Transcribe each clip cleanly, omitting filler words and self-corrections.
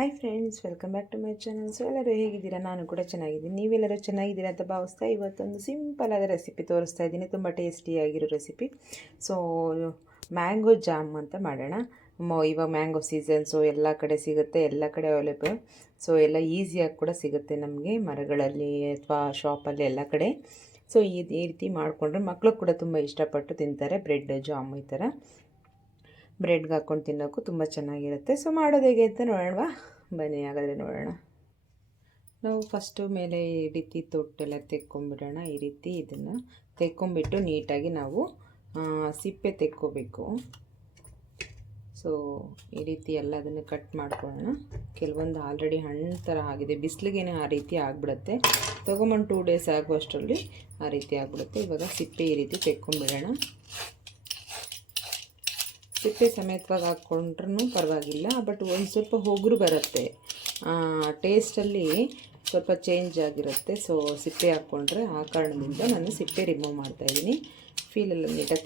Hi friends, welcome back to my channel. So ಎಲ್ಲರೂ ಹೇಗಿದ್ದೀರಾ? ನಾನು ಕೂಡ ಚೆನ್ನಾಗಿದ್ದೀನಿ. ನೀವೆಲ್ಲರೂ ಚೆನ್ನಾಗಿದ್ದೀರಾ ಅಂತ ಭಾವಿಸ್ತಾ ಇವತ್ತೊಂದು ಸಿಂಪಲ್ ಆದ ರೆಸಿಪಿ ತೋರಿಸ್ತಾ ಇದ್ದೀನಿ. ತುಂಬ ಟೇಸ್ಟಿಯಾಗಿರೋ ರೆಸಿಪಿ. ಸೊ ಮ್ಯಾಂಗೋ ಜಾಮ್ ಅಂತ ಮಾಡೋಣ. ಇವಾಗ ಮ್ಯಾಂಗೋ ಸೀಸನ್ಸು ಎಲ್ಲ ಕಡೆ ಸಿಗುತ್ತೆ, ಎಲ್ಲ ಕಡೆ ಅವೈಲೇಬಲ್. ಸೊ ಎಲ್ಲ ಈಸಿಯಾಗಿ ಕೂಡ ಸಿಗುತ್ತೆ ನಮಗೆ, ಮರಗಳಲ್ಲಿ ಅಥವಾ ಶಾಪಲ್ಲಿ ಎಲ್ಲ ಕಡೆ. ಸೊ ಈ ರೀತಿ ಮಾಡಿಕೊಂಡ್ರೆ ಮಕ್ಕಳು ಕೂಡ ತುಂಬ ಇಷ್ಟಪಟ್ಟು ತಿಂತಾರೆ. ಬ್ರೆಡ್ ಜಾಮ್ ಈ ಥರ ಬ್ರೆಡ್ಗೆ ಹಾಕ್ಕೊಂಡು ತಿನ್ನೋಕ್ಕೂ ತುಂಬ ಚೆನ್ನಾಗಿರುತ್ತೆ. ಸೊ ಮಾಡೋದು ಹೇಗೆ ಅಂತ ನೋಡೋಣ ಬನ್ನಿ. ಹಾಗಾದರೆ ನೋಡೋಣ. ನಾವು ಫಸ್ಟು ಮೇಲೆ ಈ ರೀತಿ ತೊಟ್ಟೆಲ್ಲ ತೆಕ್ಕೊಂಬಿಡೋಣ. ಈ ರೀತಿ ಇದನ್ನು ತೆಕ್ಕೊಂಬಿಟ್ಟು ನೀಟಾಗಿ ನಾವು ಸಿಪ್ಪೆ ತೆಕ್ಕೋಬೇಕು. ಸೊ ಈ ರೀತಿ ಎಲ್ಲ ಅದನ್ನು ಕಟ್ ಮಾಡ್ಕೊಳ್ಳೋಣ. ಕೆಲವೊಂದು ಆಲ್ರೆಡಿ ಹಣ್ಣು ಥರ ಆಗಿದೆ, ಬಿಸಿಲಿಗೇನೆ ಆ ರೀತಿ ಆಗಿಬಿಡುತ್ತೆ. ತೊಗೊಂಬಂದು 2 ಡೇಸ್ ಆಗುವಷ್ಟರಲ್ಲಿ ಆ ರೀತಿ ಆಗಿಬಿಡುತ್ತೆ. ಇವಾಗ ಸಿಪ್ಪೆ ಈ ರೀತಿ ತೆಕ್ಕೊಂಬಿಡೋಣ. ಸಿಪ್ಪೆ ಸಮೇತವಾಗಿ ಹಾಕ್ಕೊಂಡ್ರೂ ಪರವಾಗಿಲ್ಲ, ಬಟ್ ಒಂದು ಸ್ವಲ್ಪ ಹೊಗರು ಬರುತ್ತೆ, ಟೇಸ್ಟಲ್ಲಿ ಸ್ವಲ್ಪ ಚೇಂಜ್ ಆಗಿರುತ್ತೆ. ಸೊ ಸಿಪ್ಪೆ ಹಾಕ್ಕೊಂಡ್ರೆ ಆ ಕಾರಣದಿಂದ ನಾನು ಸಿಪ್ಪೆ ರಿಮೂವ್ ಮಾಡ್ತಾಯಿದ್ದೀನಿ. ಫೀಲೆಲ್ಲ ನೀಟಾಗಿ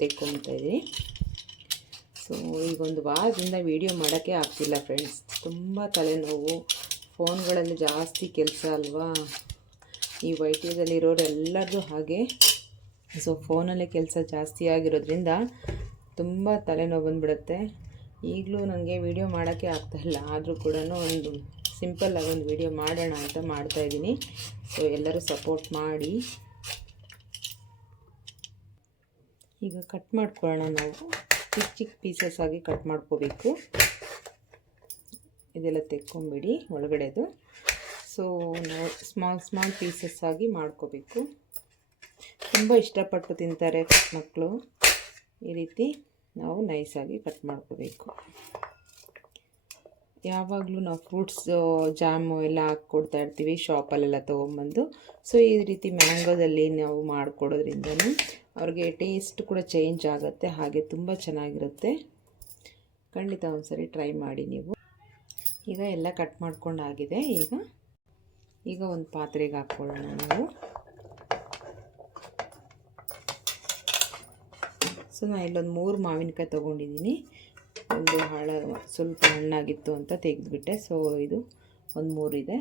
ತೆಕ್ಕೊಂಬಿಡ್ತಾಯಿದ್ದೀನಿ. ಸೊ ಈಗೊಂದು ವಾರದಿಂದ ವೀಡಿಯೋ ಮಾಡೋಕ್ಕೆ ಆಗ್ತಿಲ್ಲ ಫ್ರೆಂಡ್ಸ್. ತುಂಬ ತಲೆನೋವು, ಫೋನ್ಗಳಲ್ಲಿ ಜಾಸ್ತಿ ಕೆಲಸ ಅಲ್ವಾ, ಈ ವೈಟಿದಲ್ಲಿರೋರೆಲ್ಲರದು ಹಾಗೆ. ಸೊ ಫೋನಲ್ಲೇ ಕೆಲಸ ಜಾಸ್ತಿ ಆಗಿರೋದ್ರಿಂದ ತುಂಬ ತಲೆನೋವು ಬಂದುಬಿಡುತ್ತೆ. ಈಗಲೂ ನನಗೆ ವೀಡಿಯೋ ಮಾಡೋಕ್ಕೆ ಆಗ್ತಾಯಿಲ್ಲ, ಆದರೂ ಕೂಡ ಒಂದು ಸಿಂಪಲ್ಲಾಗಿ ಒಂದು ವೀಡಿಯೋ ಮಾಡೋಣ ಅಂತ ಮಾಡ್ತಾಯಿದ್ದೀನಿ. ಸೊ ಎಲ್ಲರೂ ಸಪೋರ್ಟ್ ಮಾಡಿ. ಈಗ ಕಟ್ ಮಾಡ್ಕೊಳ್ಳೋಣ. ನಾವು ಚಿಕ್ಕ ಚಿಕ್ಕ ಪೀಸಸ್ ಆಗಿ ಕಟ್ ಮಾಡ್ಕೋಬೇಕು. ಇದೆಲ್ಲ ತೆಕ್ಕೊಂಬಿಡಿ ಒಳಗಡೆದು. ಸೊ ನಾವು ಸ್ಮಾಲ್ ಪೀಸಸ್ ಆಗಿ ಮಾಡ್ಕೋಬೇಕು. ತುಂಬ ಇಷ್ಟಪಟ್ಟು ತಿಂತಾರೆ ಮಕ್ಕಳು. ಈ ರೀತಿ ನಾವು ನೈಸಾಗಿ ಕಟ್ ಮಾಡ್ಕೋಬೇಕು. ಯಾವಾಗಲೂ ನಾವು ಫ್ರೂಟ್ಸ್ ಜಾಮು ಎಲ್ಲ ಹಾಕ್ಕೊಡ್ತಾ ಇರ್ತೀವಿ ಶಾಪಲ್ಲೆಲ್ಲ ತೊಗೊಂಬಂದು. ಸೊ ಈ ರೀತಿ ಮ್ಯಾಂಗೋದಲ್ಲಿ ನಾವು ಮಾಡಿಕೊಡೋದ್ರಿಂದನೂ ಅವ್ರಿಗೆ ಟೇಸ್ಟ್ ಕೂಡ ಚೇಂಜ್ ಆಗುತ್ತೆ, ಹಾಗೆ ತುಂಬ ಚೆನ್ನಾಗಿರುತ್ತೆ. ಖಂಡಿತ ಒಂದ್ಸರಿ ಟ್ರೈ ಮಾಡಿ ನೀವು. ಈಗ ಎಲ್ಲ ಕಟ್ ಮಾಡ್ಕೊಂಡಾಗಿದೆ. ಈಗ ಒಂದು ಪಾತ್ರೆಗೆ ಹಾಕ್ಕೊಳ್ಳೋಣ ನಾವು. ಸೊ ನಾನು ಇಲ್ಲೊಂದು 3 ಮಾವಿನಕಾಯಿ ತೊಗೊಂಡಿದ್ದೀನಿ. ಒಂದು ಸ್ವಲ್ಪ ಹಣ್ಣಾಗಿತ್ತು ಅಂತ ತೆಗೆದುಬಿಟ್ಟೆ. ಸೊ ಇದು ಒಂದು 3 ಇದೆ.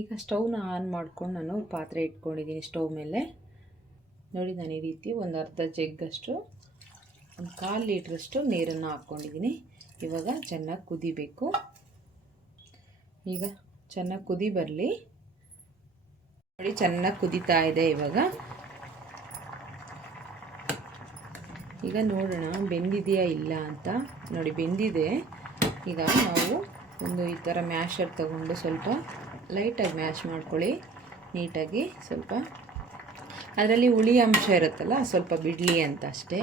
ಈಗ ಸ್ಟವ್ನ ಆನ್ ಮಾಡ್ಕೊಂಡು ನಾನು ಪಾತ್ರೆ ಇಟ್ಕೊಂಡಿದ್ದೀನಿ ಸ್ಟವ್ ಮೇಲೆ. ನೋಡಿ, ನಾನು ಈ ರೀತಿ ಒಂದು ಅರ್ಧ ಜಗ್ಗಷ್ಟು, ಒಂದು 1/4 ಲೀಟ್ರಷ್ಟು ನೀರನ್ನು ಹಾಕ್ಕೊಂಡಿದ್ದೀನಿ. ಇವಾಗ ಚೆನ್ನಾಗಿ ಕುದಿಬೇಕು. ಈಗ ಚೆನ್ನಾಗಿ ಕುದಿ ಬರಲಿ. ನೋಡಿ, ಚೆನ್ನಾಗಿ ಕುದೀತಾ ಇದೆ. ಈಗ ನೋಡೋಣ ಬೆಂದಿದೆಯಾ ಇಲ್ಲ ಅಂತ. ನೋಡಿ, ಬೆಂದಿದೆ. ಈಗ ನಾವು ಒಂದು ಈ ಥರ ಮ್ಯಾಶರ್ ತಗೊಂಡು ಸ್ವಲ್ಪ ಲೈಟಾಗಿ ಮ್ಯಾಶ್ ಮಾಡ್ಕೊಳ್ಳಿ ನೀಟಾಗಿ. ಸ್ವಲ್ಪ ಅದರಲ್ಲಿ ಹುಳಿ ಅಂಶ ಇರುತ್ತಲ್ಲ, ಸ್ವಲ್ಪ ಬಿಡಲಿ ಅಂತ ಅಷ್ಟೇ.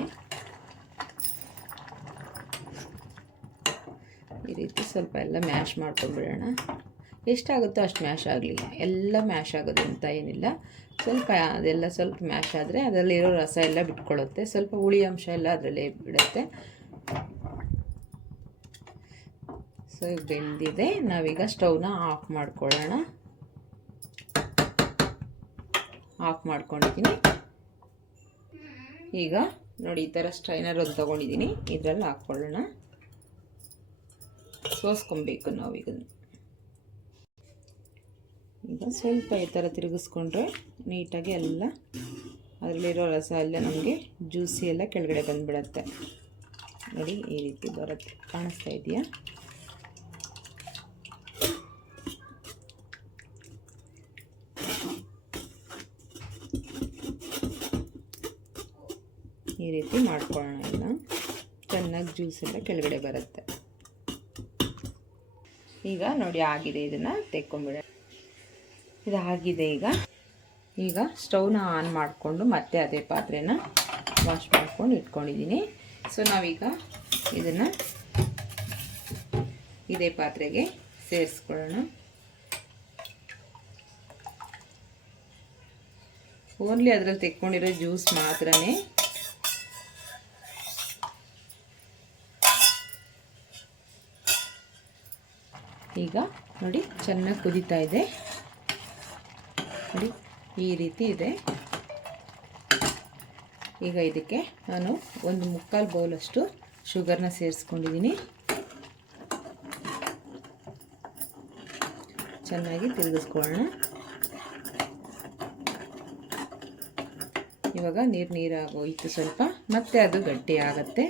ಈ ರೀತಿ ಸ್ವಲ್ಪ ಎಲ್ಲ ಮ್ಯಾಶ್ ಮಾಡ್ಕೊಂಡ್ಬಿಡೋಣ. ಎಷ್ಟಾಗುತ್ತೋ ಅಷ್ಟು ಮ್ಯಾಶ್ ಆಗಲಿ. ಎಲ್ಲ ಮ್ಯಾಶ್ ಆಗೋದು ಅಂತ ಏನಿಲ್ಲ, ಸ್ವಲ್ಪ ಅದೆಲ್ಲ ಸ್ವಲ್ಪ ಮ್ಯಾಶ್ ಆದರೆ ಅದರಲ್ಲಿರೋ ರಸ ಎಲ್ಲ ಬಿಟ್ಕೊಳ್ಳುತ್ತೆ, ಸ್ವಲ್ಪ ಹುಳಿ ಅಂಶ ಎಲ್ಲ ಅದರಲ್ಲೇ ಬಿಡುತ್ತೆ. ಸೊ ಈಗ ಬೆಂದಿದೆ. ನಾವೀಗ ಸ್ಟವ್ನ ಆಫ್ ಮಾಡ್ಕೊಳ್ಳೋಣ. ಆಫ್ ಮಾಡ್ಕೊಂಡಿದ್ದೀನಿ. ಈಗ ನೋಡಿ, ಈ ಥರ ಸ್ಟ್ರೈನರ್ ಒಂದು ತೊಗೊಂಡಿದ್ದೀನಿ, ಇದರಲ್ಲಿ ಹಾಕ್ಕೊಳ್ಳೋಣ. ಸೋಸ್ಕೊಬೇಕು ನಾವು. ಈಗ ಸ್ವಲ್ಪ ಈ ಥರ ತಿರುಗಿಸ್ಕೊಂಡ್ರೆ ನೀಟಾಗಿ ಎಲ್ಲ ಅದರಲ್ಲಿರೋ ರಸ ಎಲ್ಲ ನಮಗೆ ಜ್ಯೂಸಿ ಎಲ್ಲ ಕೆಳಗಡೆ ಬಂದುಬಿಡತ್ತೆ. ನೋಡಿ, ಈ ರೀತಿ ಬರುತ್ತೆ. ಕಾಣಿಸ್ತಾ ಇದೆಯಾ? ಈ ರೀತಿ ಮಾಡ್ಕೊಳ್ಳೋಣ. ಎಲ್ಲ ಚೆನ್ನಾಗಿ ಜ್ಯೂಸ್ ಎಲ್ಲ ಕೆಳಗಡೆ ಬರುತ್ತೆ. ಈಗ ನೋಡಿ ಆಗಿದೆ. ಇದನ್ನು ತೆಕ್ಕೊಂಬಿಡೋಣ. ಇದಾಗಿದೆ. ಈಗ ಸ್ಟವ್ನ ಆನ್ ಮಾಡಿಕೊಂಡು ಮತ್ತೆ ಅದೇ ಪಾತ್ರೆನ ವಾಶ್ ಮಾಡ್ಕೊಂಡು ಇಟ್ಕೊಂಡಿದ್ದೀನಿ. ಸೊ ನಾವೀಗ ಇದನ್ನು ಇದೇ ಪಾತ್ರೆಗೆ ಸೇರಿಸ್ಕೊಳ್ಳೋಣ. ಓನ್ಲಿ ಅದರಲ್ಲಿ ತೆಕ್ಕೊಂಡಿರೋ ಜ್ಯೂಸ್ ಮಾತ್ರನೇ. ಈಗ ನೋಡಿ, ಚೆನ್ನಾಗಿ ಕುದೀತಾ ಇದೆ. ನೋಡಿ, ಈ ರೀತಿ ಇದೆ. ಈಗ ಇದಕ್ಕೆ ನಾನು ಒಂದು 3/4 ಬೌಲಷ್ಟು ಶುಗರ್ನ ಸೇರಿಸ್ಕೊಂಡಿದ್ದೀನಿ. ಚೆನ್ನಾಗಿ ತಿರುಗಿಸ್ಕೊಳ್ಳೋಣ. ಇವಾಗ ನೀರಾಗೋಯ್ತು ಸ್ವಲ್ಪ, ಮತ್ತೆ ಅದು ಗಟ್ಟಿ ಆಗುತ್ತೆ.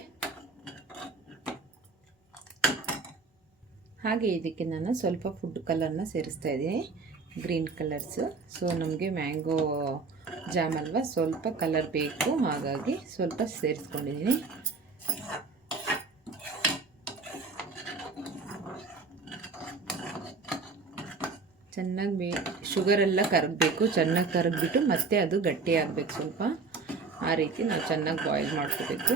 ಹಾಗೆ ಇದಕ್ಕೆ ನಾನು ಸ್ವಲ್ಪ ಫುಡ್ ಕಲರ್ನ ಸೇರಿಸ್ತಾ ಇದ್ದೀನಿ, ಗ್ರೀನ್ ಕಲರ್ಸು. ಸೊ ನಮಗೆ ಮ್ಯಾಂಗೋ ಜಾಮ್ ಅಲ್ವಾ, ಸ್ವಲ್ಪ ಕಲರ್ ಬೇಕು, ಹಾಗಾಗಿ ಸ್ವಲ್ಪ ಸೇರಿಸ್ಕೊಂಡಿದ್ದೀನಿ. ಚೆನ್ನಾಗಿ ಶುಗರೆಲ್ಲ ಕರಗಬೇಕು, ಚೆನ್ನಾಗಿ ಕರಗಿಬಿಟ್ಟು ಮತ್ತೆ ಅದು ಗಟ್ಟಿ ಆಗಬೇಕು ಸ್ವಲ್ಪ. ಆ ರೀತಿ ನಾವು ಚೆನ್ನಾಗಿ ಬಾಯ್ಲ್ ಮಾಡ್ಕೋಬೇಕು.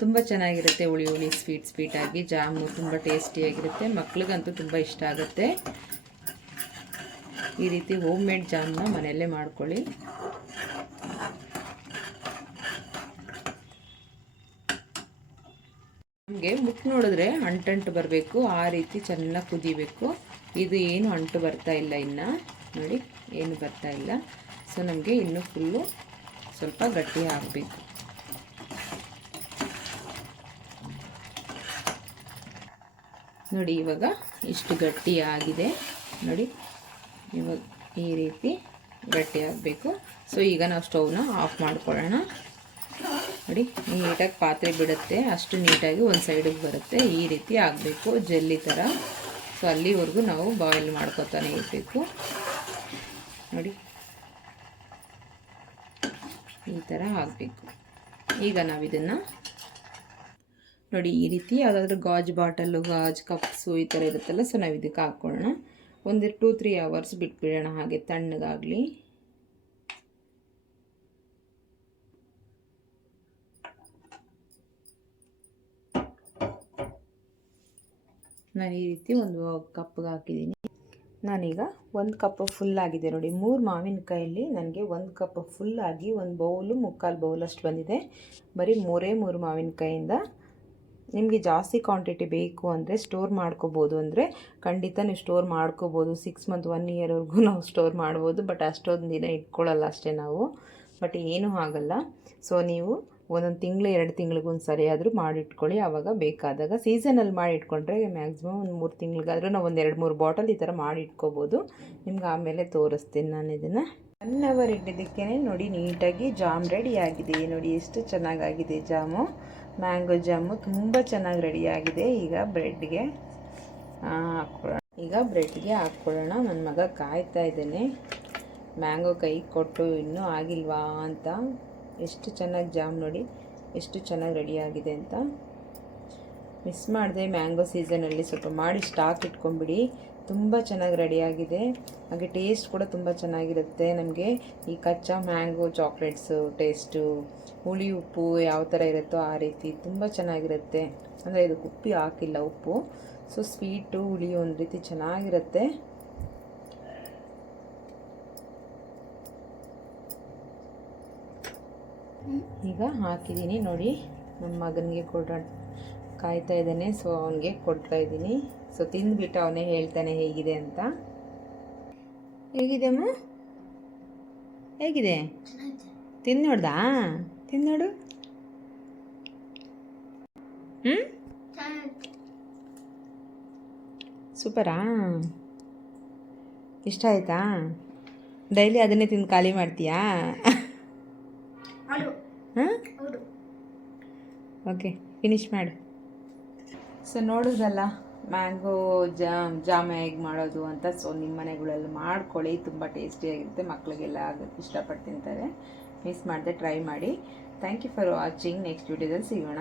ತುಂಬ ಚೆನ್ನಾಗಿರುತ್ತೆ, ಹುಳಿ ಹುಳಿ ಸ್ವೀಟಾಗಿ ಜಾಮು ತುಂಬ ಟೇಸ್ಟಿಯಾಗಿರುತ್ತೆ. ಮಕ್ಳಿಗಂತೂ ತುಂಬ ಇಷ್ಟ ಆಗುತ್ತೆ. ಈ ರೀತಿ ಹೋಮ್ ಮೇಡ್ ಜಾಮ್ನ ಮನೆಯಲ್ಲೇ ಮಾಡ್ಕೊಳ್ಳಿ. ನಮಗೆ ಮುಟ್ಟು ನೋಡಿದ್ರೆ ಅಂಟಂಟು ಬರಬೇಕು, ಆ ರೀತಿ ಚೆನ್ನಾಗಿ ಕುದಿಬೇಕು. ಇದು ಏನು ಅಂಟು ಬರ್ತಾ ಇಲ್ಲ, ಇನ್ನು ನೋಡಿ ಏನು ಬರ್ತಾ ಇಲ್ಲ. ಸೊ ನಮಗೆ ಇನ್ನೂ ಫುಲ್ಲು ಸ್ವಲ್ಪ ಗಟ್ಟಿ ಆಗಬೇಕು. ನೋಡಿ ಇವಾಗ ಇಷ್ಟು ಗಟ್ಟಿ ಆಗಿದೆ ನೋಡಿ. ಇವಾಗ ಈ ರೀತಿ ಗಟ್ಟಿ ಆಗಬೇಕು. ಸೊ ಈಗ ನಾವು ಸ್ಟವ್ನ ಆಫ್ ಮಾಡ್ಕೊಳ್ಳೋಣ. ನೋಡಿ ನೀಟಾಗಿ ಪಾತ್ರೆ ಬಿಡುತ್ತೆ, ಅಷ್ಟು ನೀಟಾಗಿ ಒಂದು ಸೈಡಿಗೆ ಬರುತ್ತೆ. ಈ ರೀತಿ ಆಗಬೇಕು, ಜೆಲ್ಲಿ ಥರ. ಸೊ ಅಲ್ಲಿವರೆಗೂ ನಾವು ಬಾಯ್ಲ್ ಮಾಡ್ಕೊತಾನೆ ಇರಬೇಕು. ನೋಡಿ ಈ ಥರ ಆಗಬೇಕು. ಈಗ ನಾವು ಇದನ್ನು ನೋಡಿ ಈ ರೀತಿ ಯಾವುದಾದ್ರೂ ಗಾಜು ಬಾಟಲು, ಗಾಜು ಕಪ್ಸು ಈ ಥರ ಇರುತ್ತಲ್ಲ, ಸೊ ನಾವು ಇದಕ್ಕೆ ಹಾಕ್ಕೊಳ್ಳೋಣ. ಒಂದು 2-3 ಅವರ್ಸ್ ಬಿಟ್ಬಿಡೋಣ, ಹಾಗೆ ತಣ್ಣಗಾಗಲಿ. ನಾನು ಈ ರೀತಿ ಒಂದು ಕಪ್ಗೆ ಹಾಕಿದ್ದೀನಿ. ನಾನೀಗ 1 ಕಪ್ ಫುಲ್ ಆಗಿದೆ ನೋಡಿ. 3 ಮಾವಿನಕಾಯಲ್ಲಿ ನನಗೆ 1 ಕಪ್ ಫುಲ್ಲಾಗಿ 1 ಬೌಲು 3/4 ಬೌಲಷ್ಟು ಬಂದಿದೆ. ಬರೀ 3 ಮಾವಿನಕಾಯಿಂದ. ನಿಮಗೆ ಜಾಸ್ತಿ ಕ್ವಾಂಟಿಟಿ ಬೇಕು ಅಂದರೆ ಸ್ಟೋರ್ ಮಾಡ್ಕೋಬೋದು, ಅಂದರೆ ಖಂಡಿತ ನೀವು ಸ್ಟೋರ್ ಮಾಡ್ಕೋಬೋದು. 6 ಮಂತ್ 1 ಇಯರ್ವರೆಗೂ ನಾವು ಸ್ಟೋರ್ ಮಾಡ್ಬೋದು. ಬಟ್ ಅಷ್ಟೊಂದು ದಿನ ಇಟ್ಕೊಳ್ಳಲ್ಲ ಅಷ್ಟೇ ನಾವು, ಬಟ್ ಏನೂ ಆಗಲ್ಲ. ಸೊ ನೀವು 1 ತಿಂಗಳು 2 ತಿಂಗಳಿಗೊಂದು ಸರಿ ಆದರೂ ಮಾಡಿಟ್ಕೊಳ್ಳಿ. ಆವಾಗ ಬೇಕಾದಾಗ ಸೀಸನಲ್ಲಿ ಮಾಡಿಟ್ಕೊಂಡ್ರೆ ಮ್ಯಾಕ್ಸಿಮಮ್ ಒಂದು 3 ತಿಂಗಳಿಗಾದರೂ ನಾವು ಒಂದು 2-3 ಬಾಟಲ್ ಈ ಥರ ಮಾಡಿಟ್ಕೋಬೋದು. ನಿಮ್ಗೆ ಆಮೇಲೆ ತೋರಿಸ್ತೀನಿ ನಾನು ಇದನ್ನು. 1 ಅವರ್ ಇಟ್ಟಿದ್ದಕ್ಕೇ ನೋಡಿ ನೀಟಾಗಿ ಜಾಮ್ ರೆಡಿ ಆಗಿದೆ. ನೋಡಿ ಎಷ್ಟು ಚೆನ್ನಾಗಾಗಿದೆ ಜಾಮು. ಮ್ಯಾಂಗೋ ಜಾಮು ತುಂಬ ಚೆನ್ನಾಗಿ ರೆಡಿಯಾಗಿದೆ. ಈಗ ಬ್ರೆಡ್ಗೆ ಹಾಕ್ಕೊಳ್ಳೋಣ. ನನ್ನ ಮಗ ಕಾಯ್ತಾ ಇದ್ದಾನೆ, ಮ್ಯಾಂಗೋ ಕೈ ಕೊಟ್ಟು ಇನ್ನೂ ಆಗಿಲ್ವಾ ಅಂತ. ಎಷ್ಟು ಚೆನ್ನಾಗಿ ಜಾಮ್ ನೋಡಿ, ಎಷ್ಟು ಚೆನ್ನಾಗಿ ರೆಡಿಯಾಗಿದೆ ಅಂತ. ಮಿಸ್ ಮಾಡಿದೆ, ಮ್ಯಾಂಗೋ ಸೀಸನಲ್ಲಿ ಸ್ವಲ್ಪ ಮಾಡಿ ಸ್ಟಾಕ್ ಇಟ್ಕೊಂಬಿಡಿ. ತುಂಬ ಚೆನ್ನಾಗಿ ರೆಡಿಯಾಗಿದೆ. ಹಾಗೆ ಟೇಸ್ಟ್ ಕೂಡ ತುಂಬ ಚೆನ್ನಾಗಿರುತ್ತೆ. ನಮಗೆ ಈ ಕಚ್ಚಾ ಮ್ಯಾಂಗೋ ಚಾಕ್ಲೇಟ್ಸು ಟೇಸ್ಟು, ಹುಳಿ ಉಪ್ಪು ಯಾವ ಥರ ಇರುತ್ತೋ ಆ ರೀತಿ ತುಂಬ ಚೆನ್ನಾಗಿರುತ್ತೆ. ಅಂದರೆ ಇದಕ್ಕೆ ಉಪ್ಪು ಹಾಕಿಲ್ಲ, ಉಪ್ಪು. ಸೊ ಸ್ವೀಟು ಹುಳಿ ಒಂದು ರೀತಿ ಚೆನ್ನಾಗಿರುತ್ತೆ. ಈಗ ಹಾಕಿದ್ದೀನಿ ನೋಡಿ. ನಮ್ಮ ಮಗನಿಗೆ ಕಾಯ್ತಾ ಇದ್ದಾನೆ, ಸೊ ಅವನಿಗೆ ಕೊಡ್ತಾ ಇದ್ದೀನಿ. ಸೊ ತಿಂದುಬಿಟ್ಟು ಅವನೇ ಹೇಳ್ತಾನೆ ಹೇಗಿದೆ ಅಂತ. ಹೇಗಿದೆ ಅಮ್ಮ, ಹೇಗಿದೆ? ತಿಂದು ನೋಡ್ದಾ? ತಿಂದು ನೋಡು. ಸೂಪರಾ? ಇಷ್ಟ ಆಯ್ತಾ? ಡೈಲಿ ಅದನ್ನೇ ತಿಂದು ಖಾಲಿ ಮಾಡ್ತೀಯಾ? ಹಾಂ, ಓಕೆ, ಫಿನಿಶ್ ಮಾಡು. ಸೊ ನೋಡಿದ್ರಲ್ಲ ಮ್ಯಾಂಗೋ ಜಾಮ್ ಹೇಗೆ ಮಾಡೋದು ಅಂತ. ಸೊ ನಿಮ್ಮ ಮನೆಗಳಲ್ಲಿ ಮಾಡ್ಕೊಳ್ಳಿ, ತುಂಬ ಟೇಸ್ಟಿಯಾಗಿರುತ್ತೆ. ಮಕ್ಕಳಿಗೆಲ್ಲ ಇಷ್ಟಪಟ್ಟು ತಿಂತಾರೆ. ಮಿಸ್ ಮಾಡದೆ ಟ್ರೈ ಮಾಡಿ. Thank you for watching. Next ವಿಡಿಯೋದಲ್ಲಿ ಸಿಗೋಣ.